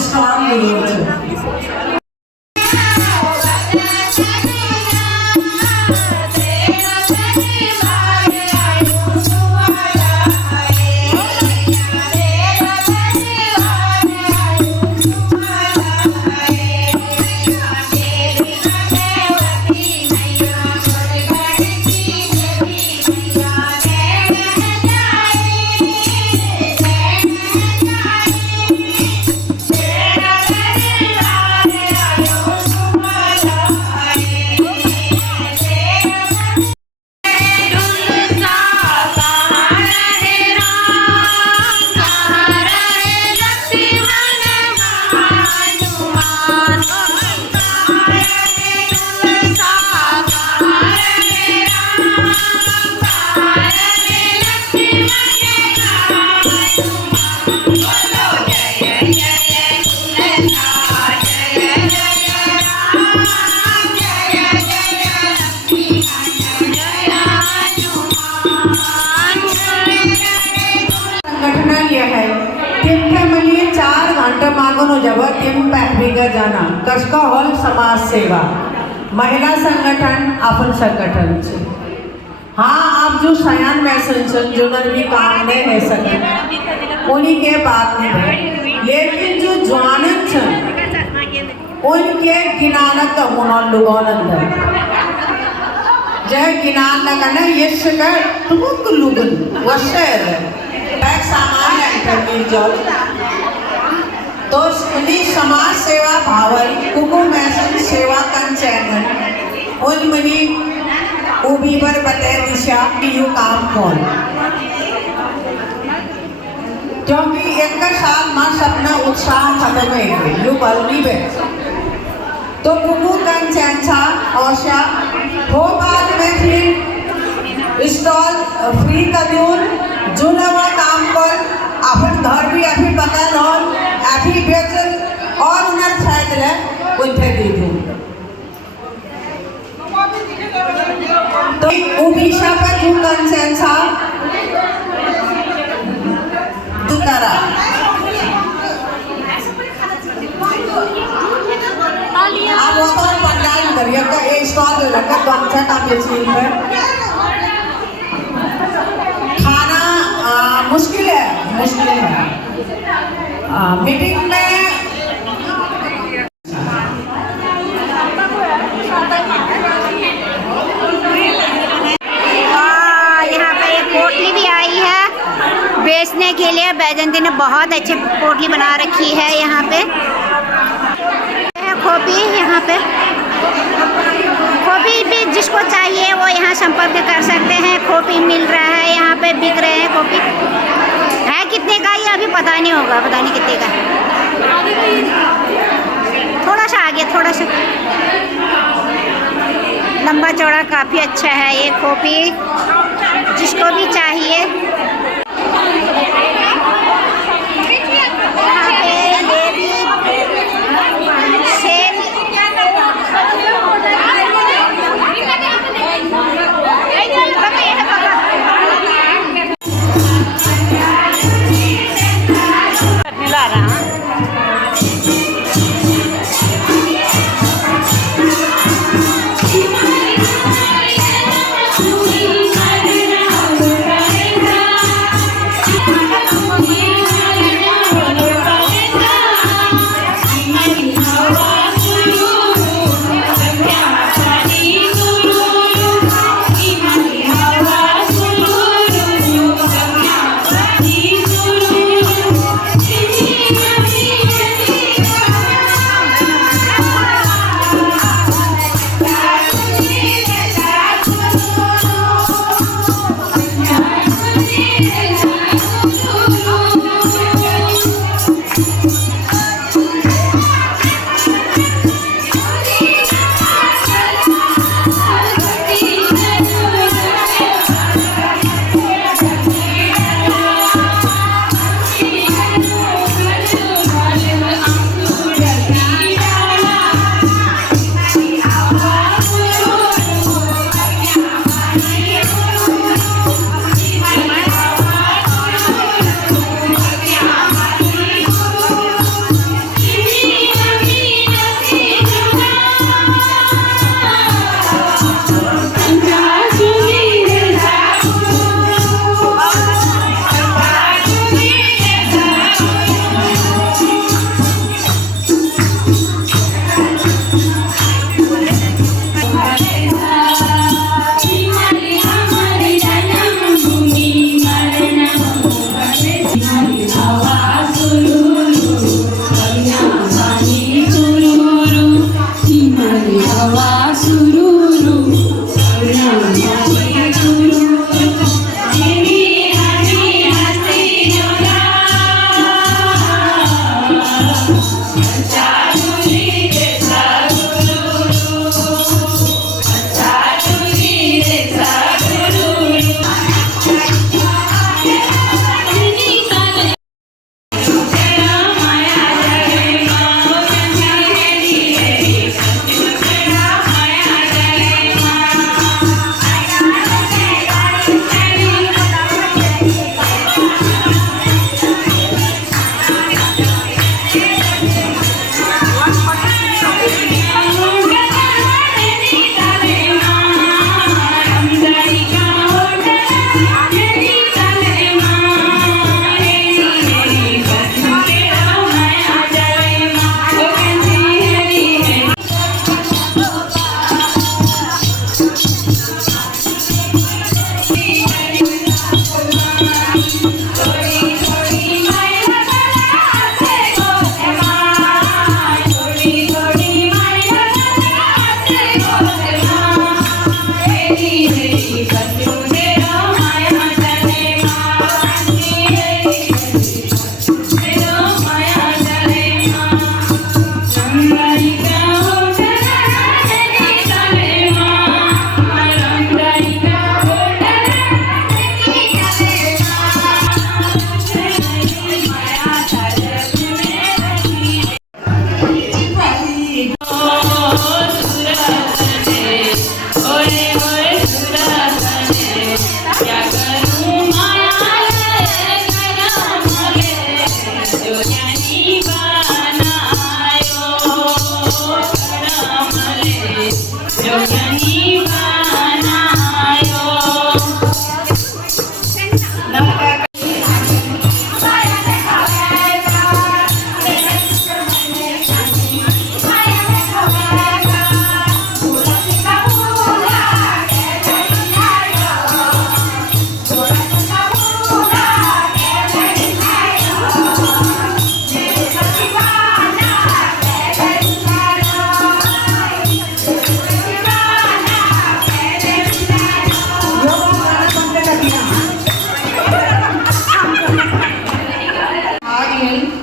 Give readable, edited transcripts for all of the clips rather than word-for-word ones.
strong leader. जाना कशका हॉल समाज सेवा महिला संगठन अपन संगठन से हाँ आप जो सयान मैसन जो भी काम नहीं है सके उन्हीं के बात में है लेकिन जो जवानन छन उनके गिनानक का मुनोन लुगोन अंदर जय गिनान लगा ना ये शगर तुमको लुगन वशर बैग सामान एंटर की जॉब तो समाज सेवा भावल कुकु मैसन सेवा कन चैनल उन मनी उबीबर बते दिशा यू काम कौन क्योंकि एक साल मां सपना उत्साह खत्म है यू बलनी बे तो कुकु कन चैनसा औशा हो बाद में फिर स्टॉल फ्री कद्यून जो नवा काम कर अपन घर भी अभी पता न अभी बेचन और उन्हें फायदे ले उनसे दे दूँ तो उबीशा पर जो कंसेंस है दूसरा आप वो तो पंडाल करिए का एक स्टॉल लगा कौन-सा काम बेचने पर खाना मुश्किल है मीटिंग में यहाँ पे एक पोटली भी आई है बेचने के लिए। बैजंती ने बहुत अच्छी पोटली बना रखी है। यहाँ पे खोपी, यहाँ पे खोपी भी जिसको चाहिए वो यहाँ संपर्क कर सकते हैं। खोपी मिल रहा है, यहाँ पे बिक रहे हैं। खोपी है कितने का ये अभी पता नहीं होगा, पता नहीं कितने का। थोड़ा सा आगे, थोड़ा सा लंबा चौड़ा काफ़ी अच्छा है ये खोपी, जिसको भी चाहिए। Thank you.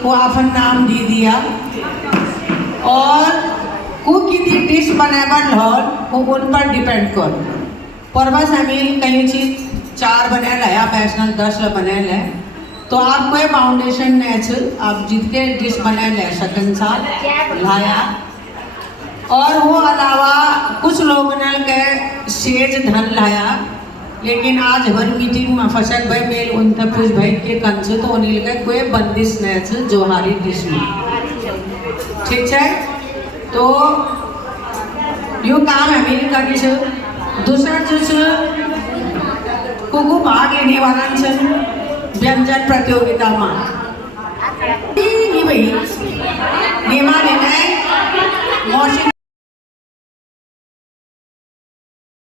वो अपन नाम दे दिया और को किती डिश बनाबल हल वो उन पर डिपेंड कर परवा शामिल कहीं चीज 4 बनाए या पैशनल 10 बनाए है तो आप कोई फाउंडेशन नहीं है आप जितने डिश बनाए ले सकन साल लाया और वो अलावा कुछ लोग ने के सेज धन लाया लेकिन आज हर मीटिंग में फसक भाई मेल उन तक पूछ भाई के कंस तो उन्हें का कोई बंदिश नहीं है जोहारी डिश में ठीक है तो यो काम है मेरी करनी है दूसरा जो कुकु भाग लेने वाला व्यंजन प्रतियोगिता में नहीं भाई नियमा लेना